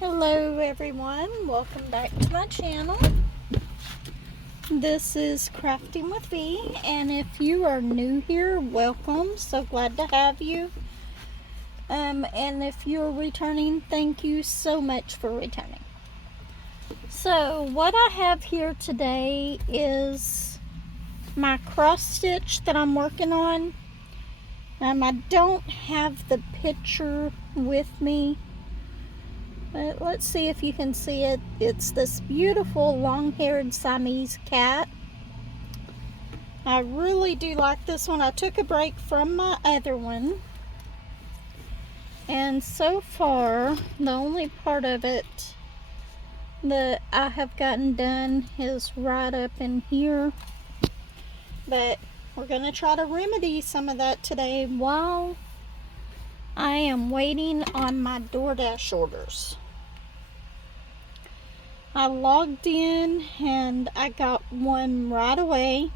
Hello everyone, welcome back to my channel. This is Crafting with V, and if you are new here, welcome. So glad to have you. And if you're returning, thank you so much for returning. So what I have here today is my cross stitch that I'm working on. I don't have the picture with me, but let's see if you can see it. It's this beautiful long-haired Siamese cat. I really do like this one. I took a break from my other one, and so far the only part of it that I have gotten done is right up in here, but we're going to try to remedy some of that today while I am waiting on my DoorDash orders. I logged in and I got one right away.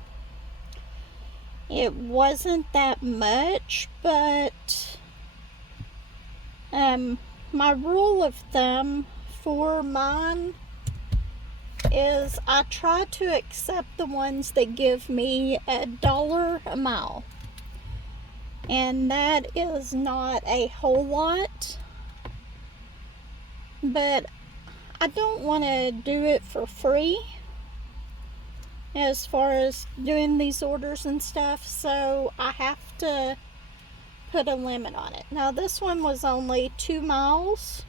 It wasn't that much, but my rule of thumb for mine is I try to accept the ones that give me $1 a mile. And that is not a whole lot, but I don't want to do it for free as far as doing these orders and stuff, so I have to put a limit on it. Now this one was only 2 miles,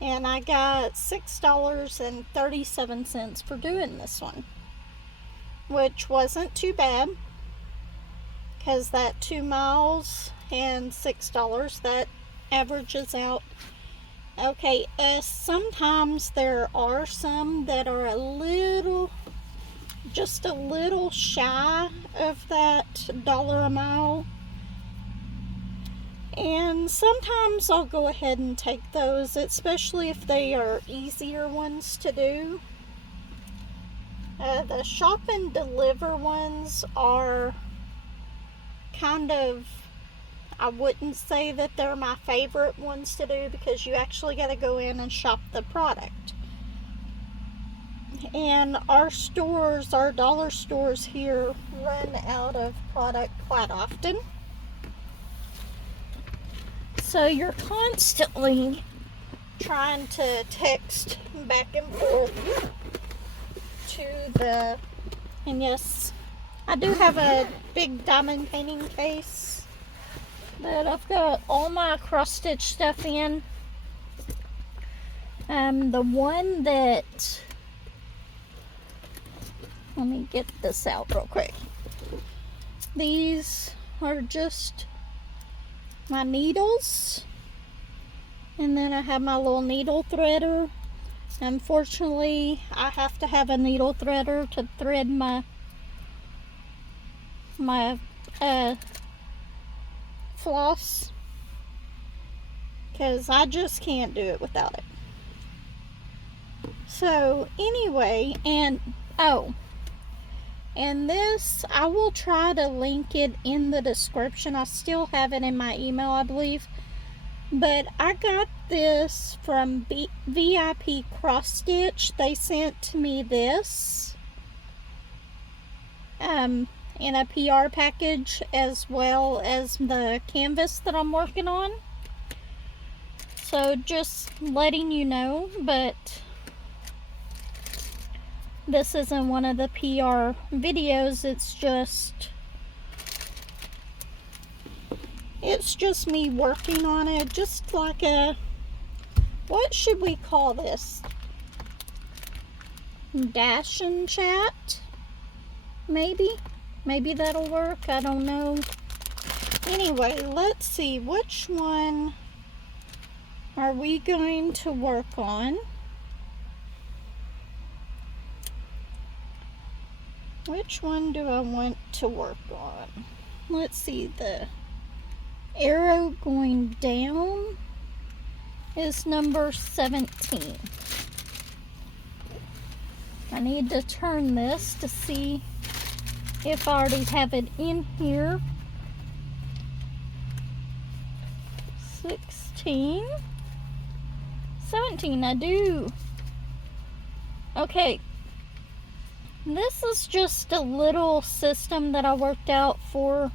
and I got $6.37 for doing this one, which wasn't too bad. Because that 2 miles and $6, that averages out. Okay, sometimes there are some that are just a little shy of that $1 a mile. And sometimes I'll go ahead and take those, especially if they are easier ones to do. The shop and deliver ones are kind of, I wouldn't say that they're my favorite ones to do, because you actually got to go in and shop the product. And our stores, our dollar stores here, run out of product quite often. So you're constantly trying to text back and forth to the, and yes, I do have a big diamond painting case that I've got all my cross stitch stuff in. The one that, let me get this out real quick. These are just my needles, and then I have my little needle threader. Unfortunately, I have to have a needle threader to thread my floss, because I just can't do it without it. So anyway, and this, I will try to link it in the description. I still have it in my email, I believe, but I got this from VIP Cross Stitch. They sent me this in a PR package, as well as the canvas that I'm working on. So just letting you know, but this isn't one of the PR videos. It's just me working on it, just like a, what should we call this? Dash and chat? Maybe that'll work. I don't know. Anyway, let's see. Which one are we going to work on? Which one do I want to work on? Let's see. The arrow going down is number 17. I need to turn this to see if I already have it in here. 16. 17, I do. Okay. This is just a little system that I worked out for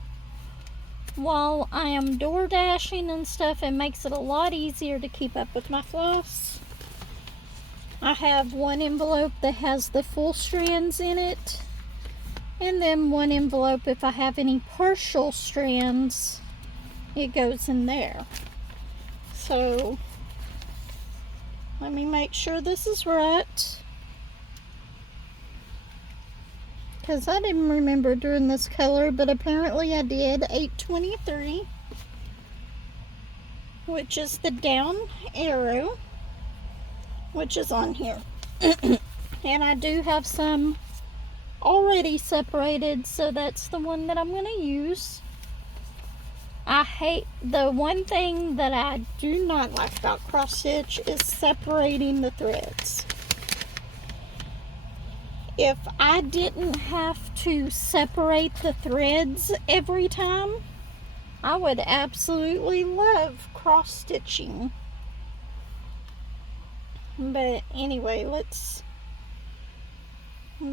while I am door dashing and stuff. It makes it a lot easier to keep up with my floss. I have one envelope that has the full strands in it, and then one envelope if I have any partial strands, it goes in there. So let me make sure this is right, because I didn't remember doing this color, but apparently I did. 823, which is the down arrow, which is on here. And I do have some already separated, so that's the one that I'm going to use. I hate, the one thing that I do not like about cross stitch is separating the threads. If I didn't have to separate the threads every time, I would absolutely love cross stitching. But anyway, let's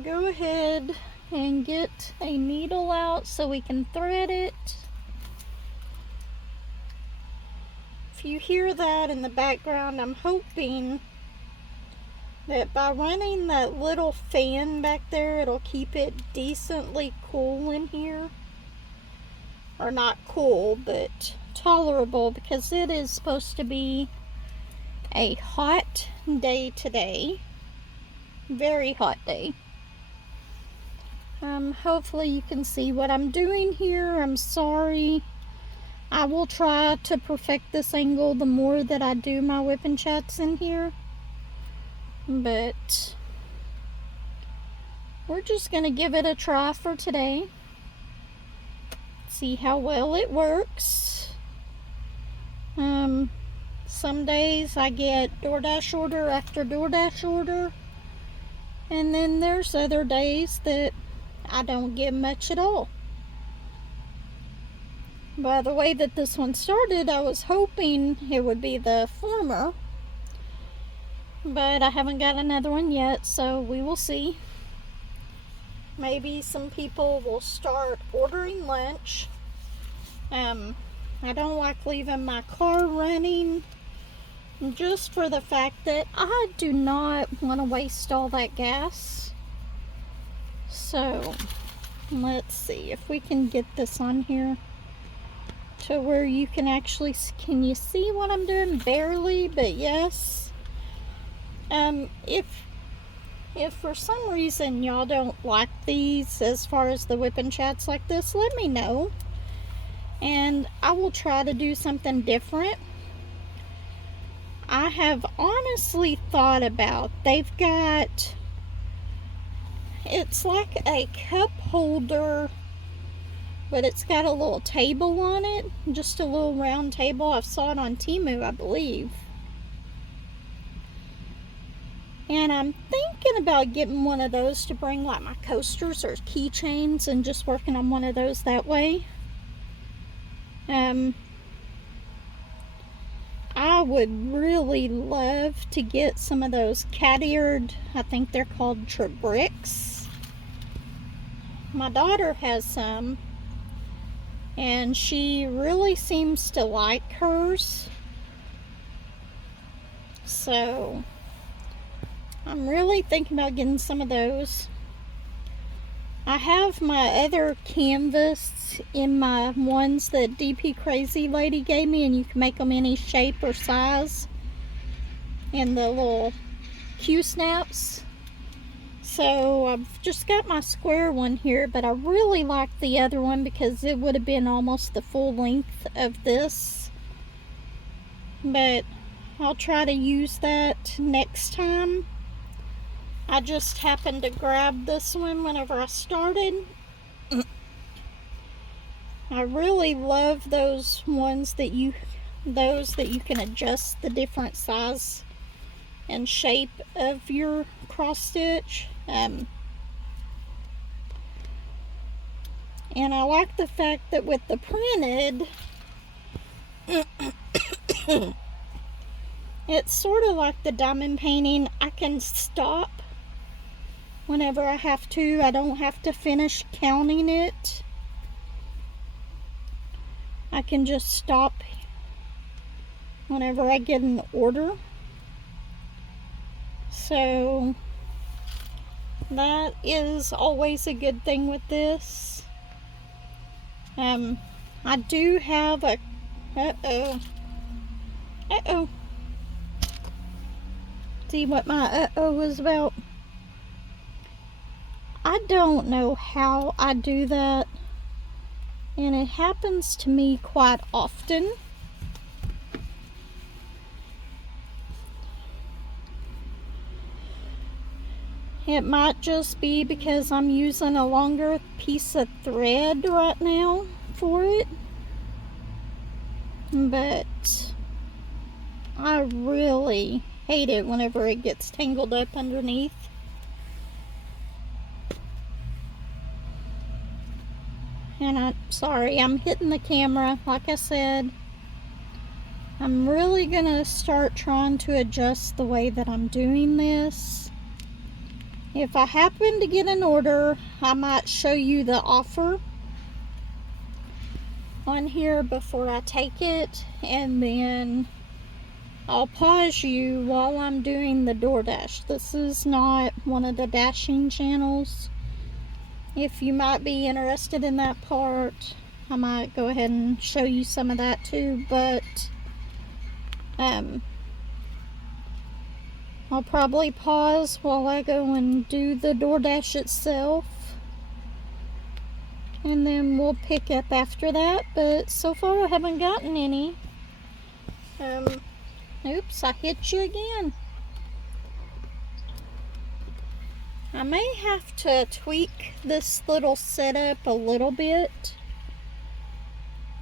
go ahead and get a needle out so we can thread it. If you hear that in the background, I'm hoping that by running that little fan back there, it'll keep it decently cool in here. Or not cool, but tolerable, because it is supposed to be a hot day today. Very hot day. Hopefully you can see what I'm doing here. I'm sorry. I will try to perfect this angle the more that I do my whipping chats in here. But we're just going to give it a try for today. See how well it works. Some days I get DoorDash order after DoorDash order. And then there's other days that I don't get much at all. By the way that this one started, I was hoping it would be the former. But I haven't got another one yet, so we will see. Maybe some people will start ordering lunch. I don't like leaving my car running, just for the fact that I do not want to waste all that gas. So let's see if we can get this on here to where you can actually, can you see what I'm doing? Barely, but yes. If for some reason y'all don't like these as far as the whipping chats like this, let me know, and I will try to do something different. I have honestly thought about, they've got, it's like a cup holder, but it's got a little table on it, just a little round table. I saw it on Temu, I believe. And I'm thinking about getting one of those to bring like my coasters or keychains and just working on one of those that way. I would really love to get some of those cat-eared, I think they're called Trabricks. My daughter has some, and she really seems to like hers. So I'm really thinking about getting some of those. I have my other canvas in my ones that DP Crazy Lady gave me, and you can make them any shape or size, and the little Q snaps. So I've just got my square one here, but I really like the other one because it would have been almost the full length of this. But I'll try to use that next time. I just happened to grab this one whenever I started. I really love those ones that you can adjust the different size and shape of your cross stitch. And I like the fact that with the printed, It's sort of like the diamond painting. I can stop whenever I have to. I don't have to finish counting it. I can just stop whenever I get an order. So that is always a good thing with this. I do have a see what my was about. I don't know how I do that, and it happens to me quite often. It might just be because I'm using a longer piece of thread right now for it, but I really hate it whenever it gets tangled up underneath. And I'm sorry, I'm hitting the camera. Like I said, I'm really gonna start trying to adjust the way that I'm doing this. If I happen to get an order, I might show you the offer on here before I take it, and then I'll pause you while I'm doing the DoorDash. This is not one of the dashing channels. If you might be interested in that part, I might go ahead and show you some of that too, but I'll probably pause while I go and do the DoorDash itself, and then we'll pick up after that. But so far I haven't gotten any. Oops, I hit you again. I may have to tweak this little setup a little bit,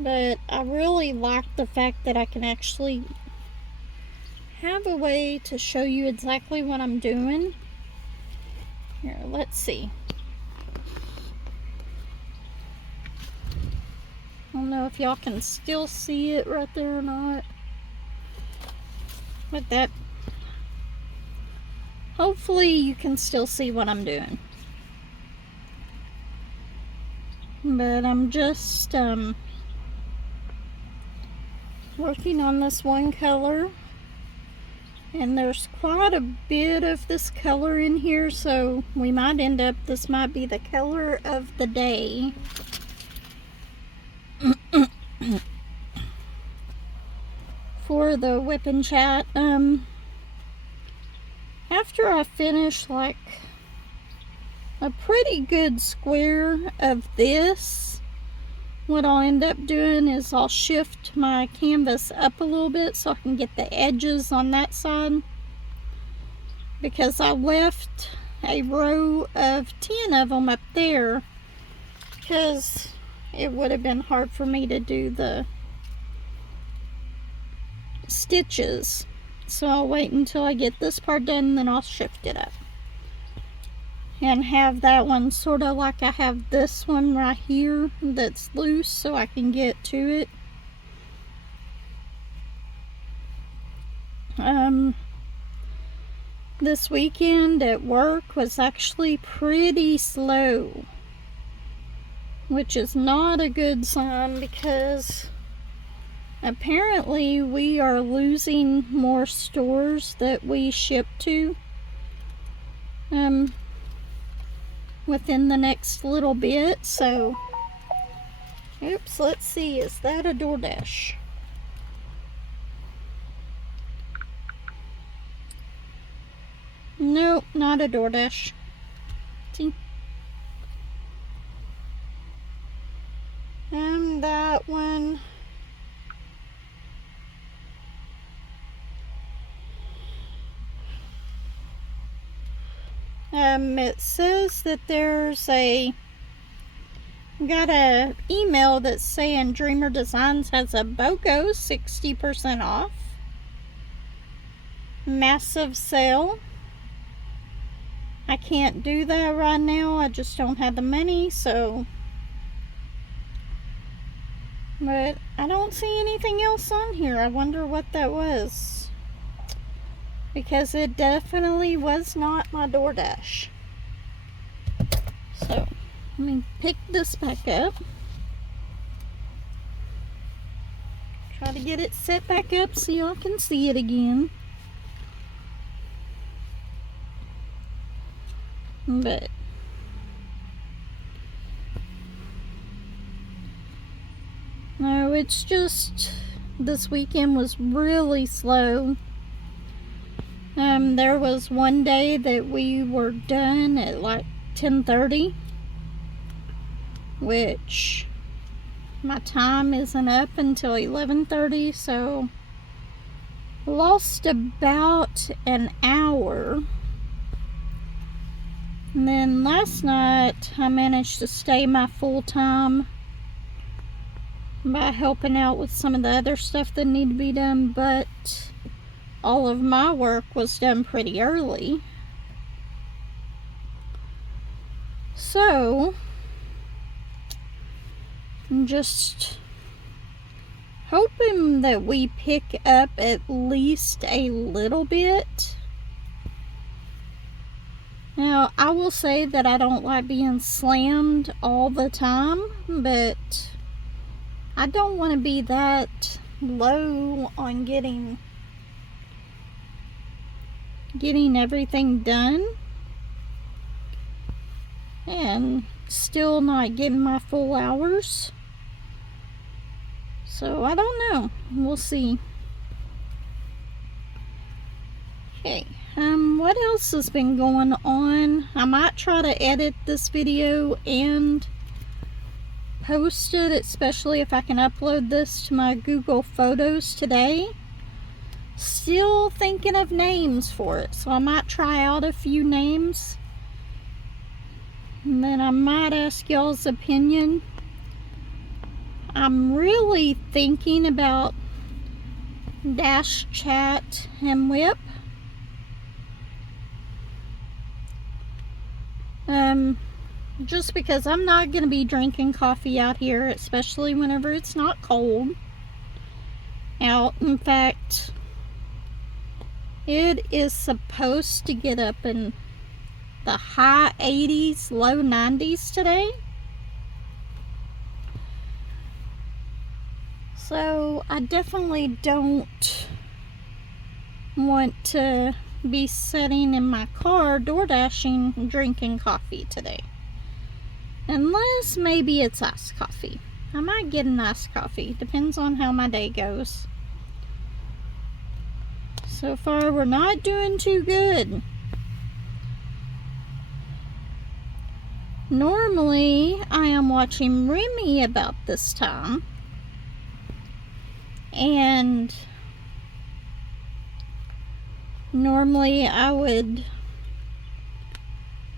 but I really like the fact that I can actually have a way to show you exactly what I'm doing. Here, let's see. I don't know if y'all can still see it right there or not. But that, hopefully you can still see what I'm doing. But I'm just working on this one color, and there's quite a bit of this color in here, so we might end up, this might be the color of the day. For the whip and chat. After I finish like a pretty good square of this, what I'll end up doing is I'll shift my canvas up a little bit so I can get the edges on that side, because I left a row of 10 of them up there because it would have been hard for me to do the stitches. So I'll wait until I get this part done, and then I'll shift it up and have that one sort of like I have this one right here that's loose, so I can get to it. This weekend at work was actually pretty slow, which is not a good sign, because apparently we are losing more stores that we ship to within the next little bit. So oops, let's see, is that a DoorDash? Nope, not a DoorDash. See? That one. It says that there's got a email that's saying Dreamer Designs has a BOGO 60% off. Massive sale. I can't do that right now. I just don't have the money, so. But I don't see anything else on here. I wonder what that was. because it definitely was not my DoorDash. So let me pick this back up. Try to get it set back up so y'all can see it again. But no, it's just this weekend was really slow. There was one day that we were done at like 10:30, which my time isn't up until 11:30, so lost about an hour. And then last night I managed to stay my full time by helping out with some of the other stuff that needed to be done, but all of my work was done pretty early. So I'm just hoping that we pick up at least a little bit. Now, I will say that I don't like being slammed all the time, but I don't want to be that low on getting everything done and still not getting my full hours. So I don't know. We'll see. Okay. What else has been going on? I might try to edit this video and post it, especially if I can upload this to my Google Photos today. Still thinking of names for it, so I might try out a few names. And then I might ask y'all's opinion. I'm really thinking about Dash, Chat, and Whip. Just because I'm not going to be drinking coffee out here, especially whenever it's not cold out. In fact, it is supposed to get up in the high 80s, low 90s today. So I definitely don't want to be sitting in my car door dashing drinking coffee today, unless maybe it's iced coffee. I might get an iced coffee, depends on how my day goes. So far we're not doing too good. Normally I am watching Remy about this time, and normally I would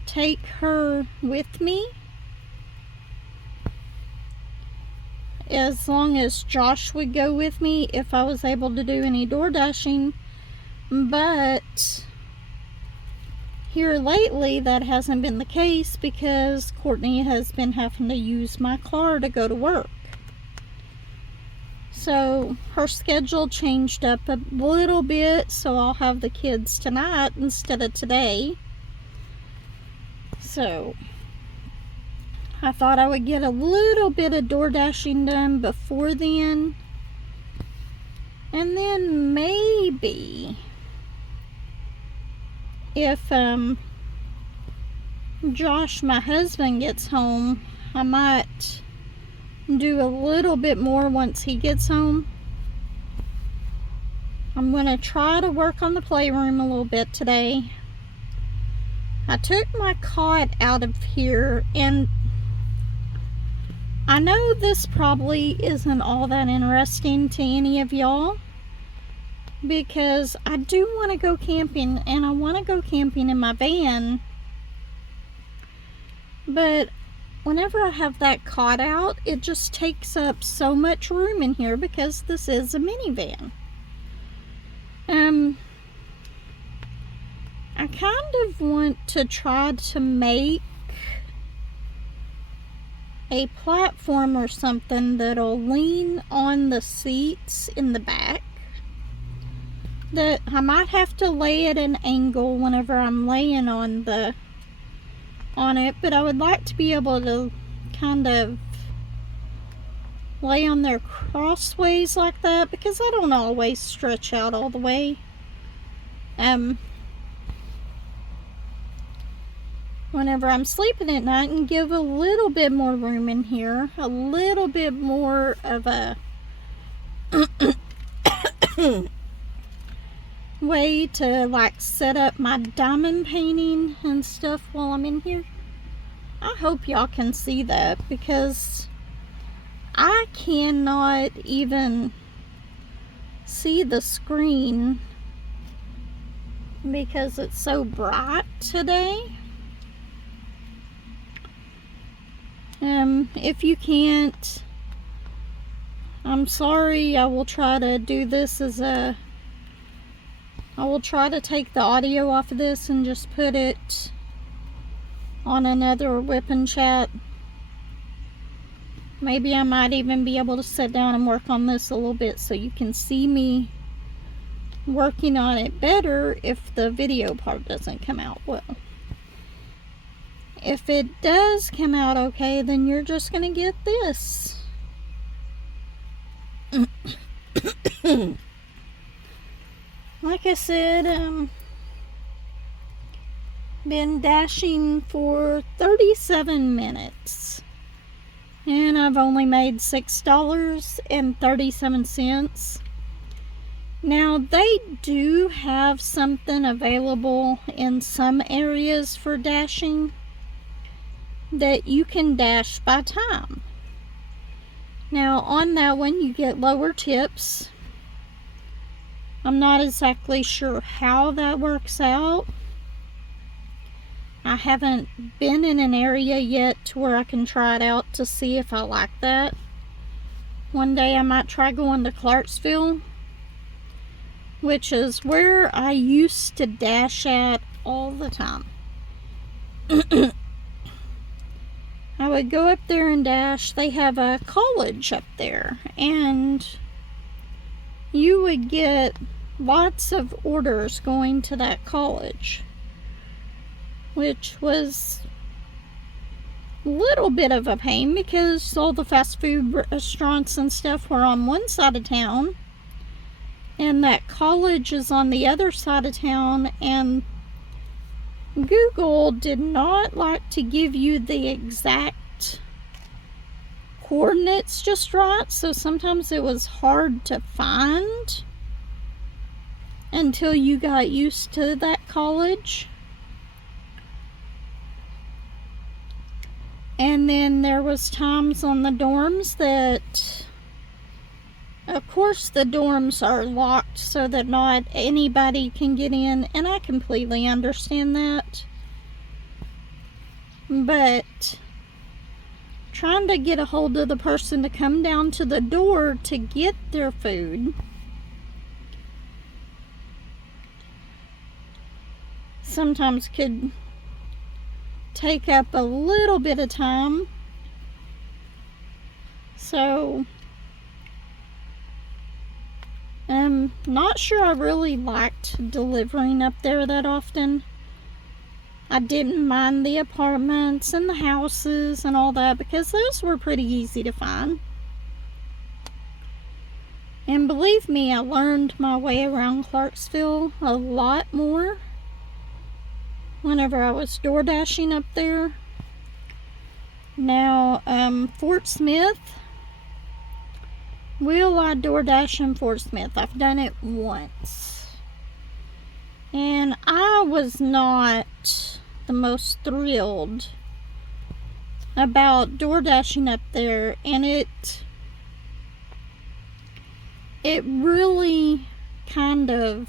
take her with me as long as Josh would go with me if I was able to do any door dashing, but here lately that hasn't been the case because Courtney has been having to use my car to go to work. So her schedule changed up a little bit, so I'll have the kids tonight instead of today. So I thought I would get a little bit of door dashing done before then, and then maybe if Josh, my husband, gets home, I might do a little bit more once he gets home. I'm going to try to work on the playroom a little bit today. I took my cot out of here, and I know this probably isn't all that interesting to any of y'all, because I do want to go camping, and I want to go camping in my van, but whenever I have that cot out, it just takes up so much room in here because this is a minivan. I kind of want to try to make a platform or something that'll lean on the seats in the back. that I might have to lay at an angle whenever I'm laying on it, but I would like to be able to kind of lay on there crossways like that, because I don't always stretch out all the way. Whenever I'm sleeping at night, and give a little bit more room in here, a little bit more of a way to like set up my diamond painting and stuff while I'm in here. I hope y'all can see that, because I cannot even see the screen because it's so bright today. If you can't, I'm sorry. I will try to do this as I will try to take the audio off of this and just put it on another whip and chat. Maybe I might even be able to sit down and work on this a little bit so you can see me working on it better if the video part doesn't come out well. If it does come out okay, then you're just gonna get this. Like I said, been dashing for 37 minutes. And I've only made $6.37. Now, they do have something available in some areas for dashing that you can dash by time. Now, on that one, you get lower tips. I'm not exactly sure how that works out. I haven't been in an area yet to where I can try it out to see if I like that. One day I might try going to Clarksville, which is where I used to dash at all the time. I would go up there and dash. They have a college up there, and you would get lots of orders going to that college, which was a little bit of a pain because all the fast food restaurants and stuff were on one side of town, and that college is on the other side of town, and Google did not like to give you the exact coordinates just right, so sometimes it was hard to find until you got used to that college. And then there was times on the dorms that, of course, the dorms are locked so that not anybody can get in, and I completely understand that. But trying to get a hold of the person to come down to the door to get their food sometimes could take up a little bit of time. So I'm not sure I really liked delivering up there that often. I didn't mind the apartments and the houses and all that because those were pretty easy to find. And believe me, I learned my way around Clarksville a lot more whenever I was door dashing up there. Now, Fort Smith, will I door dash in Fort Smith? I've done it once, and I was not the most thrilled about door dashing up there, and it really kind of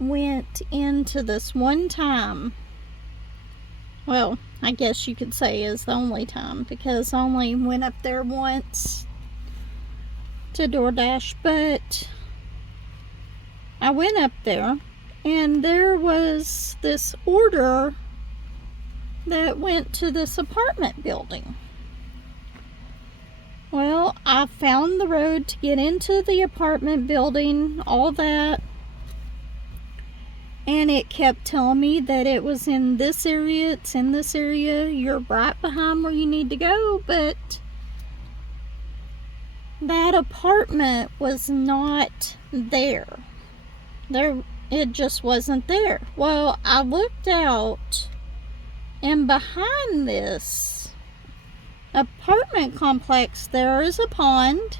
went into this one time. Well, I guess you could say is the only time, because I only went up there once to DoorDash, but I went up there and there was this order that went to this apartment building. Well, I found the road to get into the apartment building, all that, And it kept telling me that it was in this area, it's in this area, you're right behind where you need to go, but that apartment was not there. It just wasn't there. Well, I looked out, and behind this apartment complex there is a pond,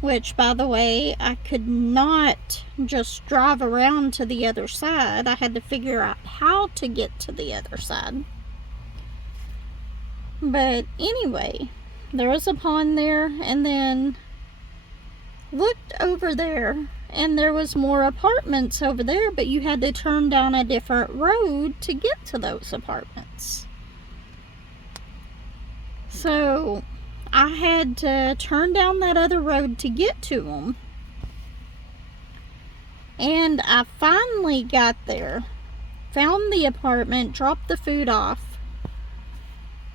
which, by the way, I could not just drive around to the other side. I had to figure out how to get to the other side. But anyway, there was a pond there, and then looked over there, and there was more apartments over there, but you had to turn down a different road to get to those apartments. So I had to turn down that other road to get to them. And I finally got there, found the apartment, dropped the food off,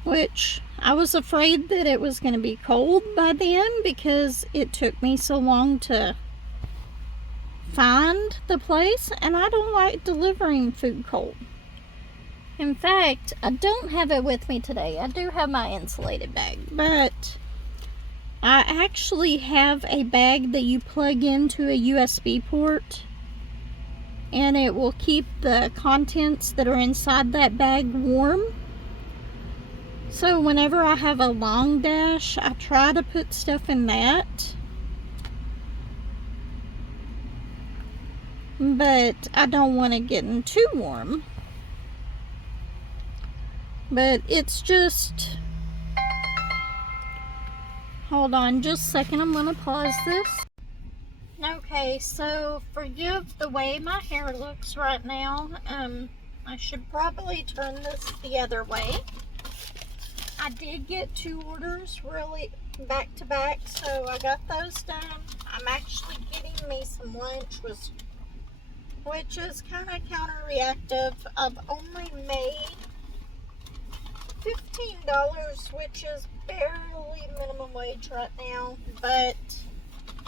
which I was afraid that it was going to be cold by then because it took me so long to find the place, and I don't like delivering food cold. In fact, I don't have it with me today. I do have my insulated bag, but I actually have a bag that you plug into a USB port, and it will keep the contents that are inside that bag warm. So whenever I have a long dash, I try to put stuff in that. But I don't want it getting too warm. But it's just... Hold on just a second, I'm going to pause this. Okay, so forgive the way my hair looks right now. I should probably turn this the other way. I did get 2 orders really back to back, so I got those done. I'm actually getting me some lunch, which is kind of counterreactive. I've only made $15, which is barely minimum wage right now, but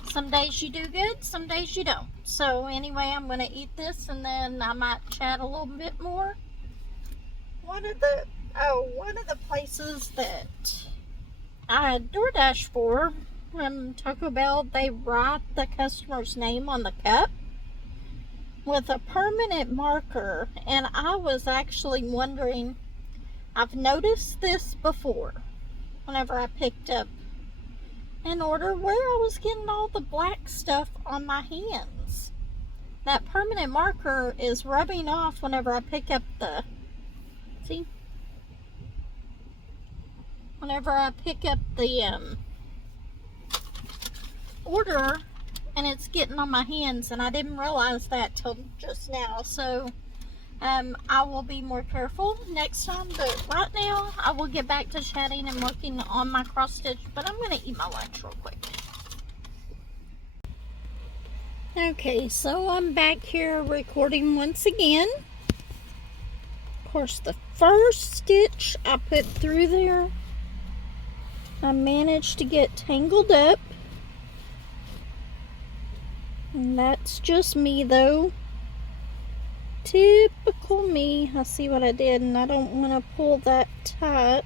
some days you do good, some days you don't. So anyway, I'm going to eat this, and then I might chat a little bit more. One of the places that I DoorDash for, Taco Bell, they write the customer's name on the cup with a permanent marker, and I was actually wondering, I've noticed this before whenever I picked up an order where I was getting all the black stuff on my hands. That permanent marker is rubbing off whenever I pick up the, see? Whenever I pick up the order, and it's getting on my hands, and I didn't realize that till just now. So I will be more careful next time, but right now I will get back to chatting and working on my cross stitch, but I'm going to eat my lunch real quick. Okay, so I'm back here recording once again. Of course, the first stitch I put through there, I managed to get tangled up. And that's just me though. Typical me. I see what I did, and I don't want to pull that tight,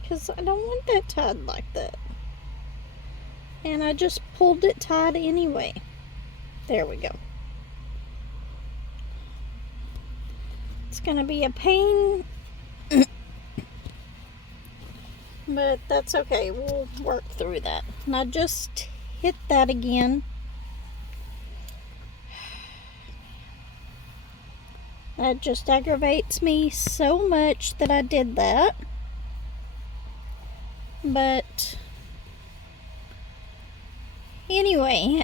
because I don't want that tied like that. And I just pulled it tight anyway. There we go. It's gonna be a pain, but that's okay. We'll work through that. And I just hit that again. That just aggravates me so much that I did that. But anyway,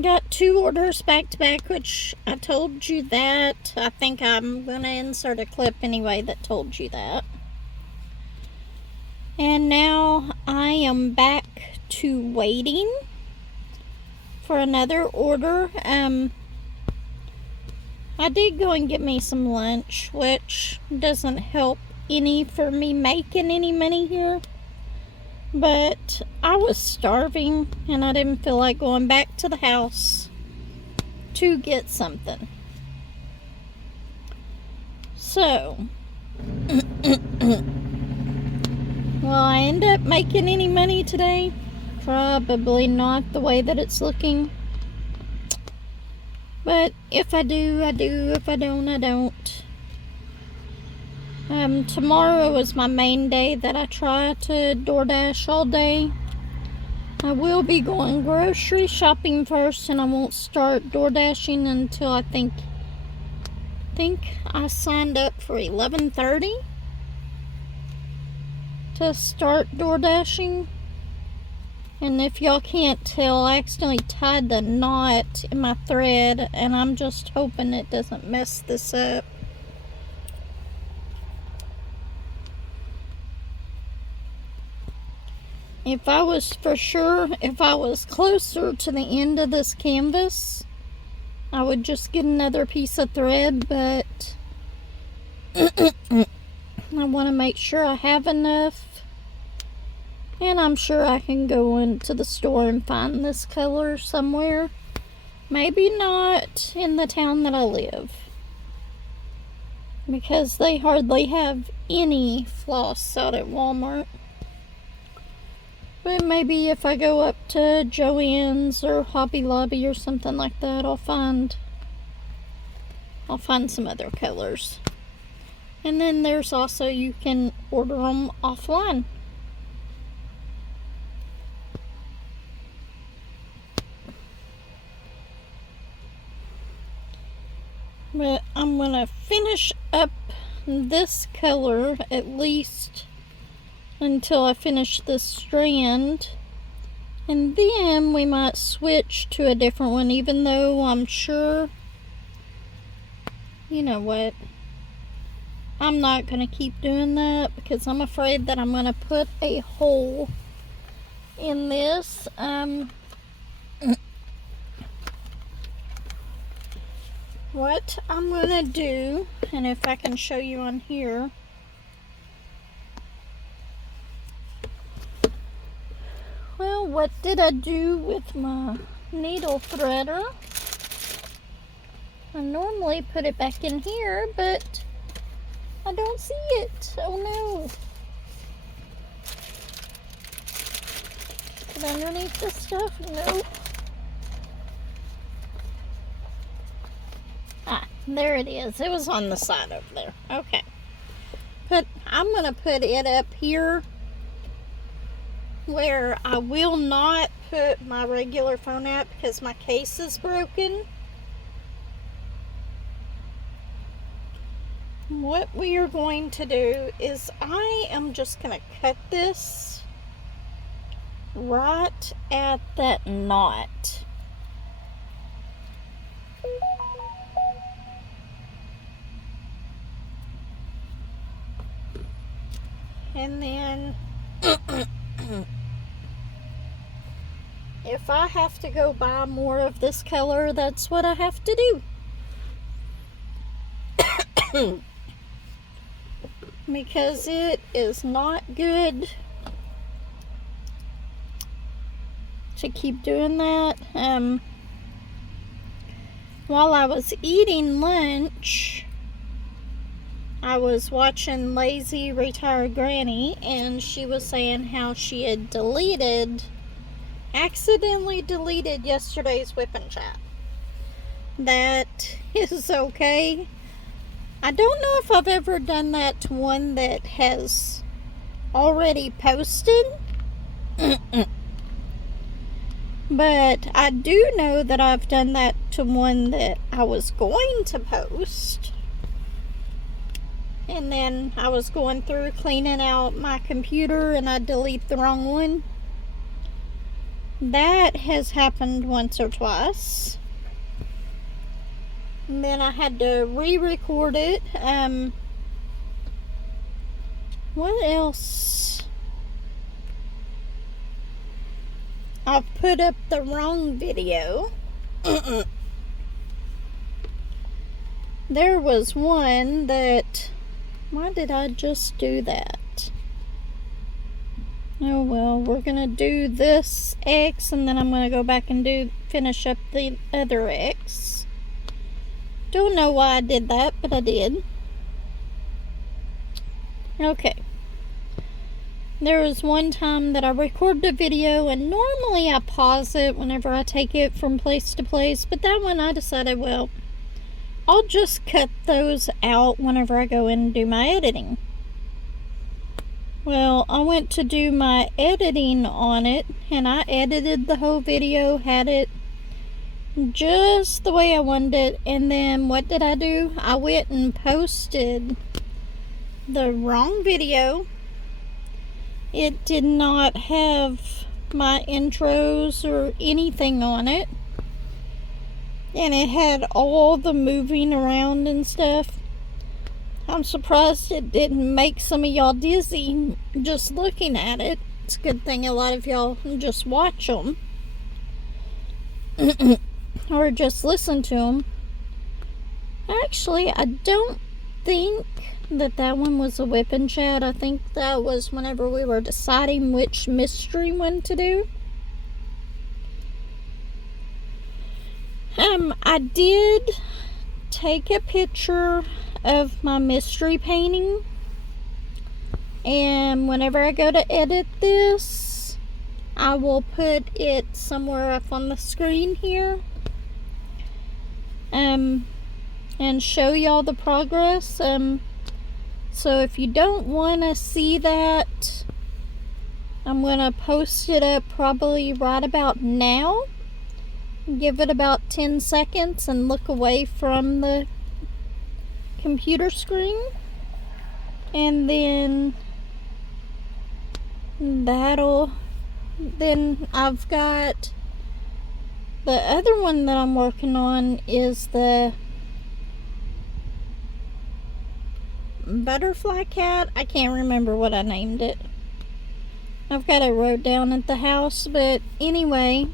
got 2 orders back to back, which I told you that. I think I'm gonna insert a clip anyway that told you that. And now I am back to waiting for another order. I did go and get me some lunch, which doesn't help any for me making any money here. But I was starving and I didn't feel like going back to the house to get something. So, will I end up making any money today? Probably not, the way that it's looking. But if I do, I do. If I don't, I don't. Tomorrow is my main day that I try to DoorDash all day. I will be going grocery shopping first, and I won't start DoorDashing until I think I signed up for 11:30 to start DoorDashing. And if y'all can't tell, I accidentally tied the knot in my thread, and I'm just hoping it doesn't mess this up. If I was closer to the end of this canvas, I would just get another piece of thread, but I want to make sure I have enough. And I'm sure I can go into the store and find this color somewhere. Maybe not in the town that I live, because they hardly have any floss out at Walmart. But maybe if I go up to Joann's or Hobby Lobby or something like that, I'll find some other colors. And then there's also, you can order them offline. But I'm gonna finish up this color at least until I finish this strand, and then we might switch to a different one, even though I'm sure, you know what, I'm not gonna keep doing that because I'm afraid that I'm gonna put a hole in this. What I'm gonna do, and if I can show you on here, well, what did I do with my needle threader? I normally put it back in here, but I don't see it. Oh no. Is it underneath this stuff? Nope. Ah, there it is. It was on the side over there. Okay. But I'm going to put it up here where I will not put my regular phone at because my case is broken. What we are going to do is I am just going to cut this right at that knot. And then if I have to go buy more of this color, that's what I have to do. Because it is not good to keep doing that. While I was eating lunch, I was watching Lazy Retired Granny, and she was saying how she had accidentally deleted yesterday's whipping chat. That is okay. I don't know if I've ever done that to one that has already posted. But I do know that I've done that to one that I was going to post. And then I was going through cleaning out my computer and I delete the wrong one. That has happened once or twice. And then I had to re-record it. What else? I put up the wrong video. There was one that... Why did I just do that? Oh well, we're gonna do this X and then I'm gonna go back and finish up the other X. Don't know why I did that, but I did. Okay. There was one time that I recorded a video, and normally I pause it whenever I take it from place to place, but that one I decided, well, I'll just cut those out whenever I go in and do my editing. Well, I went to do my editing on it, and I edited the whole video, had it just the way I wanted it, and then what did I do? I went and posted the wrong video. It did not have my intros or anything on it, and it had all the moving around and stuff. I'm surprised it didn't make some of y'all dizzy just looking at it. It's a good thing a lot of y'all just watch them or just listen to them. Actually, I don't think that one was a whipping chat. I think that was whenever we were deciding which mystery one to do. I did take a picture of my mystery painting, and whenever I go to edit this, I will put it somewhere up on the screen here, and show y'all the progress. So if you don't want to see that, I'm going to post it up probably right about now. Give it about 10 seconds and look away from the computer screen. And then I've got the other one that I'm working on is the butterfly cat. I can't remember what I named it. I've got it wrote down at the house, but anyway,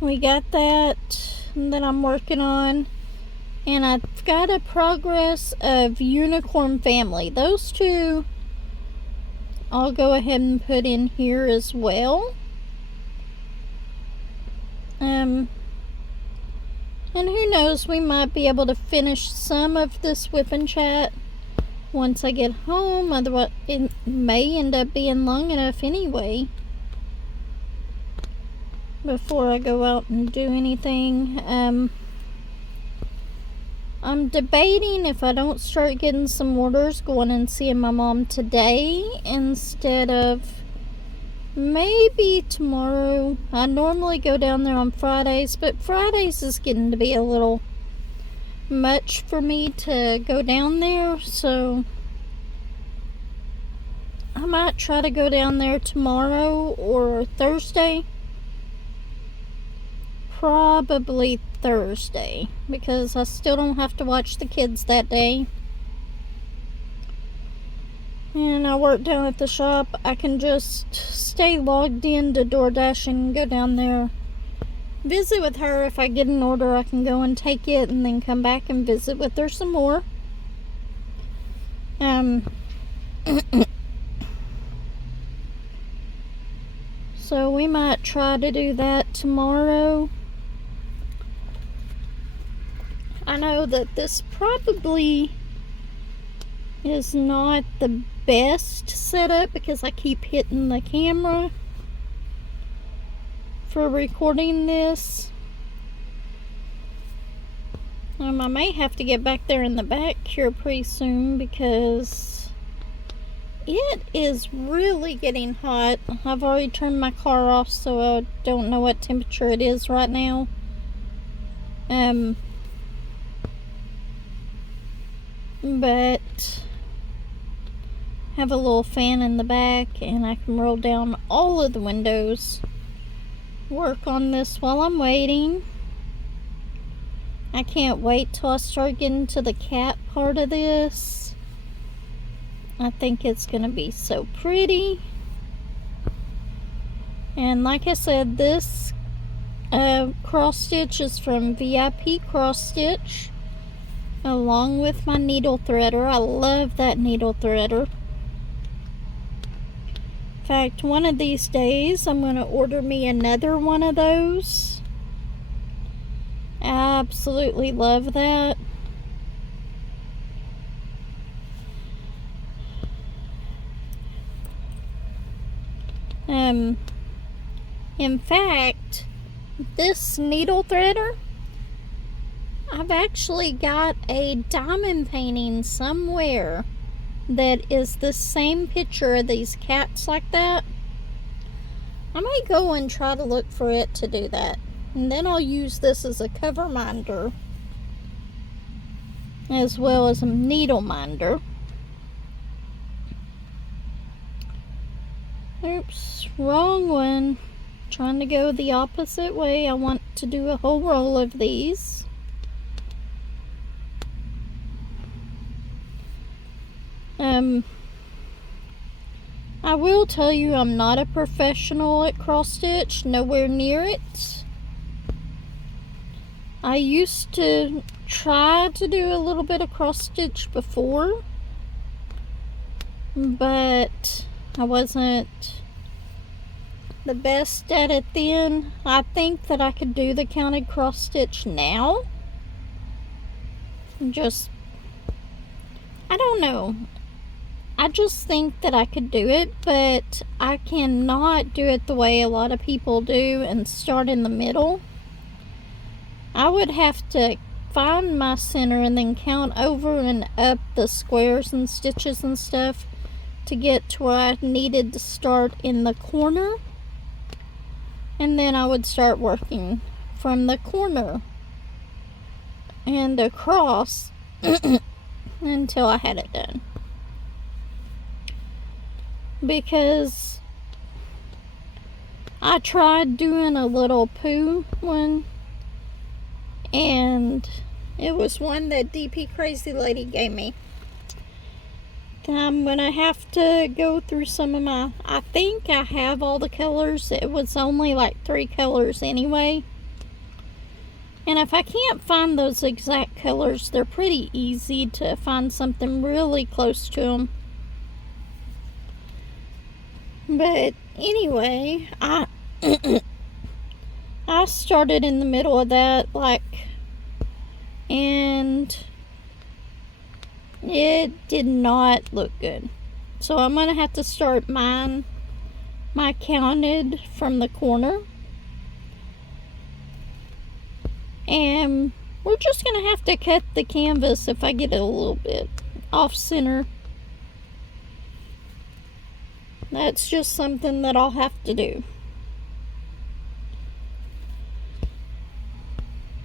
we got that that I'm working on, and I've got a progress of unicorn family. Those two I'll go ahead and put in here as well. And who knows, we might be able to finish some of this whipping chat once I get home. Otherwise, it may end up being long enough anyway before I go out and do anything. I'm debating if I don't start getting some orders, going and seeing my mom today instead of maybe tomorrow. I normally go down there on Fridays, but Fridays is getting to be a little much for me to go down there, so I might try to go down there tomorrow or Thursday. Probably Thursday, because I still don't have to watch the kids that day. And I work down at the shop. I can just stay logged in to DoorDash and go down there, visit with her. If I get an order, I can go and take it and then come back and visit with her some more. So we might try to do that tomorrow. I know that this probably is not the best setup because I keep hitting the camera for recording this. I may have to get back there in the back here pretty soon because it is really getting hot. I've already turned my car off, so I don't know what temperature it is right now. But have a little fan in the back, and I can roll down all of the windows. Work on this while I'm waiting. I can't wait till I start getting to the cat part of this. I think it's gonna be so pretty. And like I said, this cross stitch is from VIP Cross Stitch, along with my needle threader. I love that needle threader. fact, one of these days I'm going to order me another one of those. I absolutely love that. In fact, this needle threader, I've actually got a diamond painting somewhere that is the same picture of these cats like that. I may go and try to look for it to do that. And then I'll use this as a cover minder, as well as a needle minder. Oops, wrong one. Trying to go the opposite way. I want to do a whole roll of these. I will tell you I'm not a professional at cross stitch, nowhere near it. I used to try to do a little bit of cross stitch before, but I wasn't the best at it then. I think that I could do the counted cross stitch now. I don't know. I just think that I could do it, but I cannot do it the way a lot of people do and start in the middle. I would have to find my center and then count over and up the squares and stitches and stuff to get to where I needed to start in the corner. And then I would start working from the corner and across until I had it done. Because I tried doing a little poo one, and it was one that DP Crazy Lady gave me. I'm gonna have to go through some of my, I think I have all the colors. It was only like 3 colors anyway. And if I can't find those exact colors, they're pretty easy to find something really close to them. But anyway, I started in the middle of that, and it did not look good. So I'm gonna have to start my counted from the corner. And we're just gonna have to cut the canvas if I get it a little bit off center. That's just something that I'll have to do.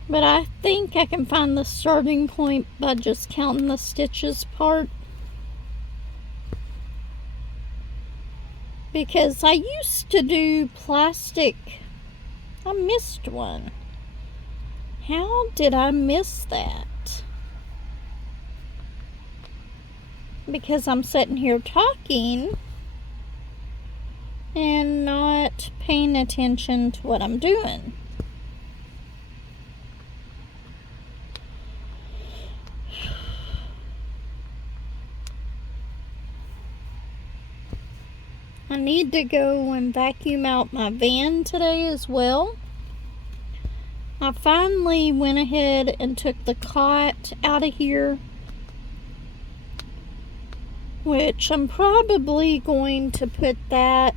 But I think I can find the starting point by just counting the stitches part. Because I used to do plastic. I missed one. How did I miss that? Because I'm sitting here talking and not paying attention to what I'm doing. I need to go and vacuum out my van today as well. I finally went ahead and took the cot out of here, which I'm probably going to put that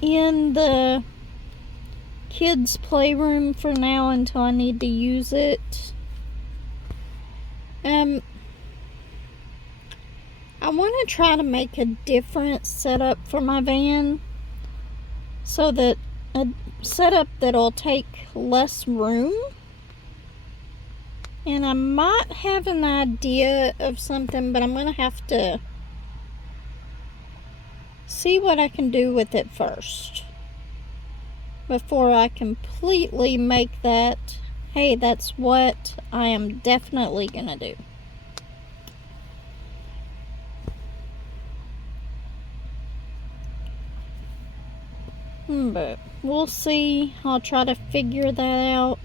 in the kids' playroom for now until I need to use it. I want to try to make a different setup for my van, so that a setup that'll take less room. And I might have an idea of something, but I'm going to have to see what I can do with it first before I completely make that, hey, that's what I am definitely going to do. But we'll see. I'll try to figure that out.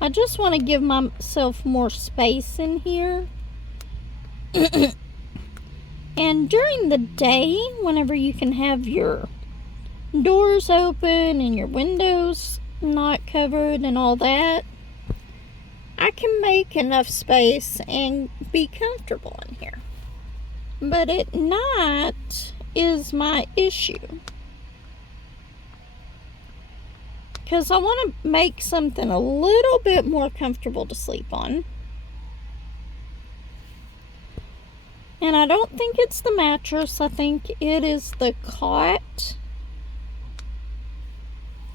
I just want to give myself more space in here. And during the day, whenever you can have your doors open and your windows not covered and all that, I can make enough space and be comfortable in here. But at night is my issue, because I want to make something a little bit more comfortable to sleep on. And I don't think it's the mattress. I think it is the cot,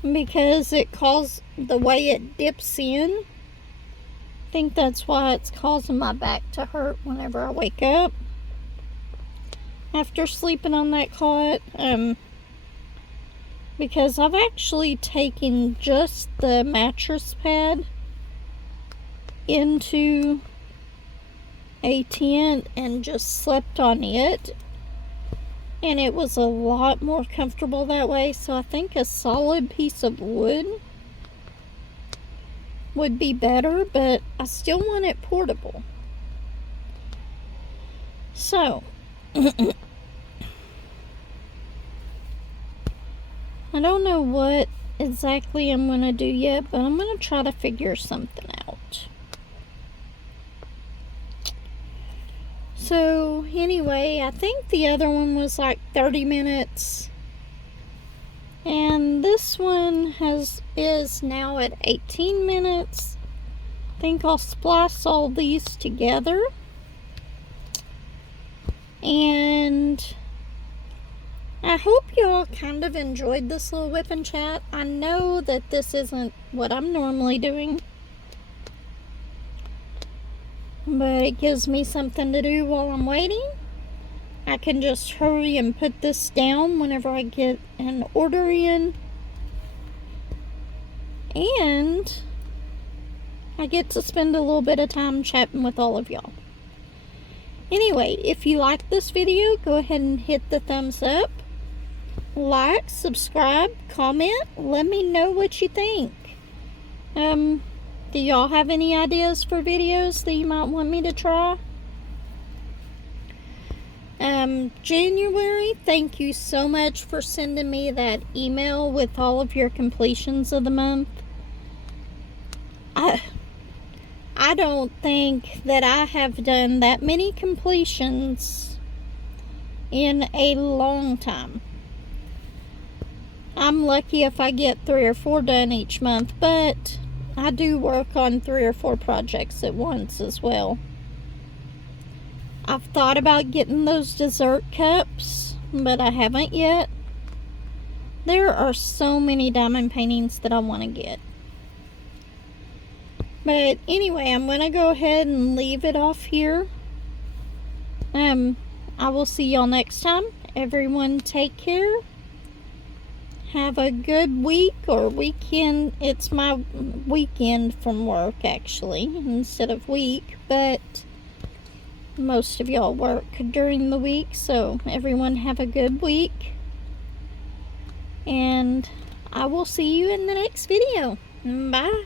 because it caused the way it dips in. I think that's why it's causing my back to hurt whenever I wake up after sleeping on that cot. Because I've actually taken just the mattress pad into a tent and just slept on it, and it was a lot more comfortable that way. So I think a solid piece of wood would be better, but I still want it portable. So I don't know what exactly I'm going to do yet, but I'm going to try to figure something out. So anyway, I think the other one was like 30 minutes. And this one is now at 18 minutes. I think I'll splice all these together. And I hope y'all kind of enjoyed this little whip and chat. I know that this isn't what I'm normally doing, but it gives me something to do while I'm waiting. I can just hurry and put this down whenever I get an order in, and I get to spend a little bit of time chatting with all of y'all. Anyway, if you like this video, go ahead and hit the thumbs up, like, subscribe, comment, let me know what you think. Do y'all have any ideas for videos that you might want me to try? January, thank you so much for sending me that email with all of your completions of the month. I don't think that I have done that many completions in a long time. I'm lucky if I get 3 or 4 done each month, but I do work on 3 or 4 projects at once as well. I've thought about getting those dessert cups, but I haven't yet. There are so many diamond paintings that I want to get. But anyway, I'm going to go ahead and leave it off here. I will see y'all next time. Everyone take care. Have a good week or weekend. It's my weekend from work, actually, instead of week, but most of y'all work during the week, so everyone have a good week, and I will see you in the next video. Bye.